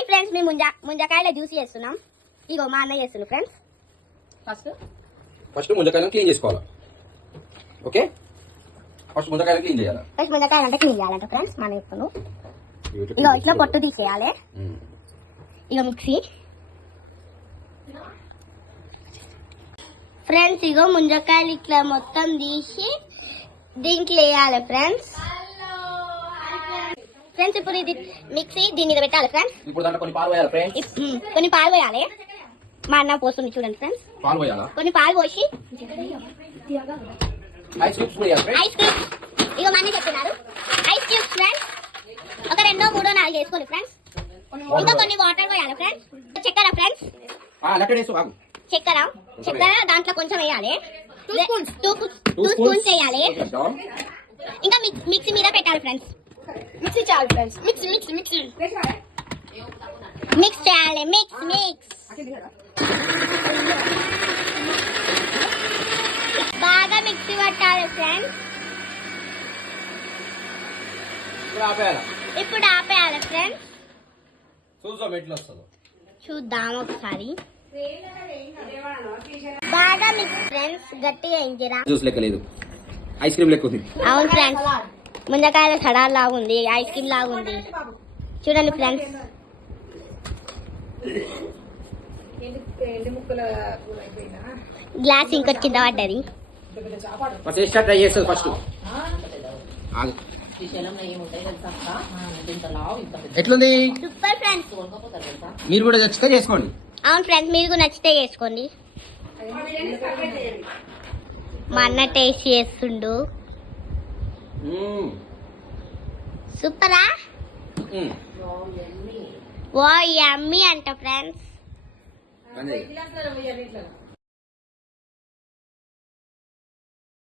Hi friends, మేము ముంజకాయల juice చేస్తున్నాం. ఇగో మా అన్న చేస్తున్నాం ఫ్రెండ్స్. ఫస్ట్ ముంజకాయలను క్లీన్ చేసుకోవాలి. ఓకే, ఫస్ట్ ముంజకాయలను క్లీన్ చేయాలి. ఫస్ట్ ముంజకాయలు అంటే క్లీన్ చేయాలంట ఫ్రెండ్స్. మనం ఇప్పుడు ఇగో ఇట్లా పొట్టు తీసేయాలి. ఇగో మిక్సీ ఫ్రెండ్స్. ఇగో ముంజకాయలు ఇట్లా మొత్తం తీసి దీంట్లో వేయాలి ఫ్రెండ్స్. ఫ్రెండ్స్ ఇప్పుడు ఇది మిక్సీ దీని మీద పెట్టాలి ఫ్రెండ్స్. ఇప్పుడు దాంట్లో కొన్ని పాలు పోయాలి ఫ్రెండ్స్. కొన్ని పాలు పోయాలి. మా అన్న పోస్తుంది చూడండి ఫ్రెండ్స్. పాలు పోయాలా? కొన్ని పాలు పోసి ఐస్ క్యూబ్స్ పోయాలి ఫ్రెండ్స్. ఐస్ క్యూబ్స్ ఇగో మా అన్న చెప్తున్నారు. ఐస్ క్యూబ్స్ ఫ్రెండ్స్ ఒక 2, 3, 4 వేసుకోండి ఫ్రెండ్స్. ఇంకా కొన్ని వాటర్ పోయాలి ఫ్రెండ్స్. చక్కెర ఫ్రెండ్స్. చక్కెర దాంట్లో కొంచెం వేయాలి. 2 స్పూన్స్ వేయాలి. ఇంకా మిక్సీ మీద పెట్టాలి ఫ్రెండ్స్. మిక్సీ చాలు ఫ్రెండ్స్. మిక్స్ చేయాలి. మిక్స్ బాగా మిక్సీ పట్టాలి ఫ్రెండ్స్. ఇప్పుడు ఆపేయాలి ఫ్రెండ్స్. చూద్దాం ఒకసారి. బాగా మిక్స్ ఫ్రెండ్స్. గట్టిగా అయిందిరా. జ్యూస్ లెక్క లేదు, ఐస్ క్రీమ్ లెక్క ఉంది. అవును ఫ్రెండ్స్, ముంజకాయల సడాల్ లాగా ఉంది, ఐస్ క్రీమ్ లాగా ఉంది. చూడండి ఫ్రెండ్స్. గ్లాస్ ఇంకొచ్చి కింద పడ్డది. ట్రై చేస్తుంది ఫస్ట్. ఎట్లుంది? Super friends. మీరు కూడా నచ్చితే చేసుకోండి. అవును ఫ్రెండ్స్, మీరు కూడా నచ్చితే చేసుకోండి. మా అన్న టేస్ట్ చేస్తుండు. సూపరా? వా యమ్మీ అంట ఫ్రెండ్స్.